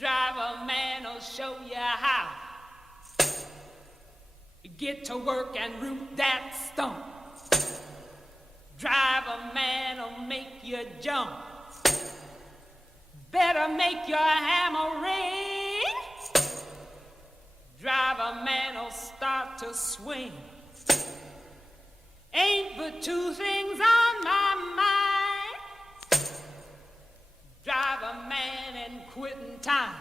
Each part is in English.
Driver man will show you how. Get to work and root that stump. Driver man will make you jump. Better make your hammer ring. Driver man will start to swing. Ain't but two things on my mind. Driver man and quitting time.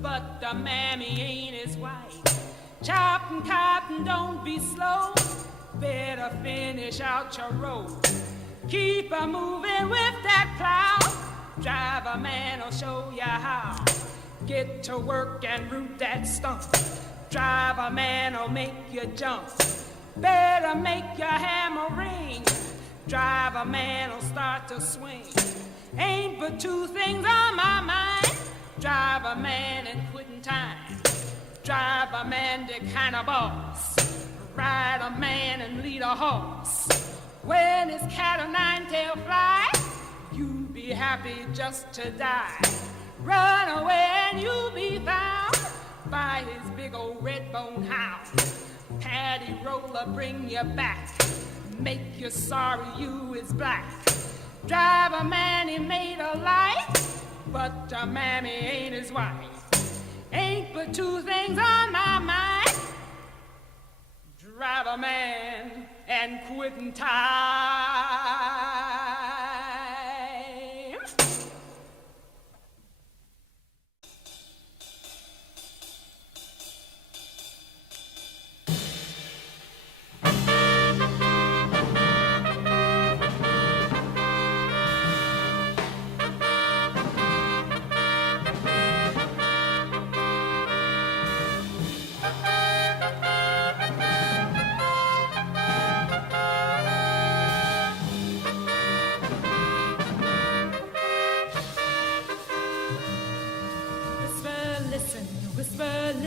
But the mammy ain't his wife. Chopping cotton, don't be slow. Better finish out your road. Keep a moving with that plow. Driver man will show you how. Get to work and root that stump. Driver man will make you jump. Better make your hammer ring. Driver man will start to swing. Ain't but two things on my mind. Driver man and quitting time. Driver man the kind of boss. Ride a man and lead a horse. When his cat o' nine-tail fly, you'll be happy just to die. Run away and you'll be found by his big old red-bone hound. Paddy roller bring you back, make you sorry you is black. Driver man he made a life, but the mammy ain't his wife. Ain't but two things on my mind. Driver man and quitting time.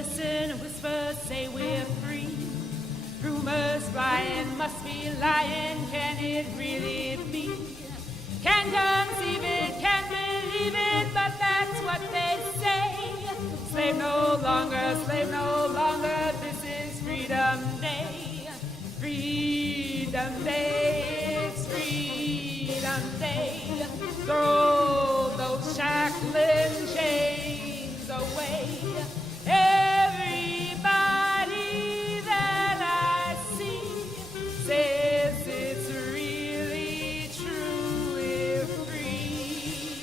listen, whispers say we're free. Rumors flying, must be lying, can it really be? Can't conceive it, can't believe it, but that's what they say. Slave no longer, this is Freedom Day. Freedom Day, it's Freedom Day. Throw those shackling chains away. Everybody that I see says it's really, truly free.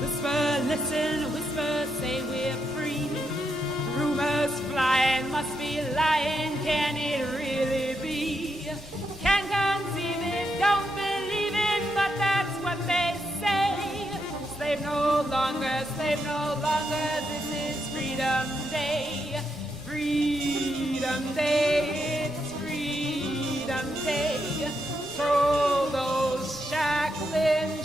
Whisper, listen, whisper, say we're free. Rumors flying, must be lying, can it really be? Can't conceive it, don't believe it, but that's what they say. Slave no longer, this is Freedom Day. Freedom Day, it's Freedom Day. Throw those shackling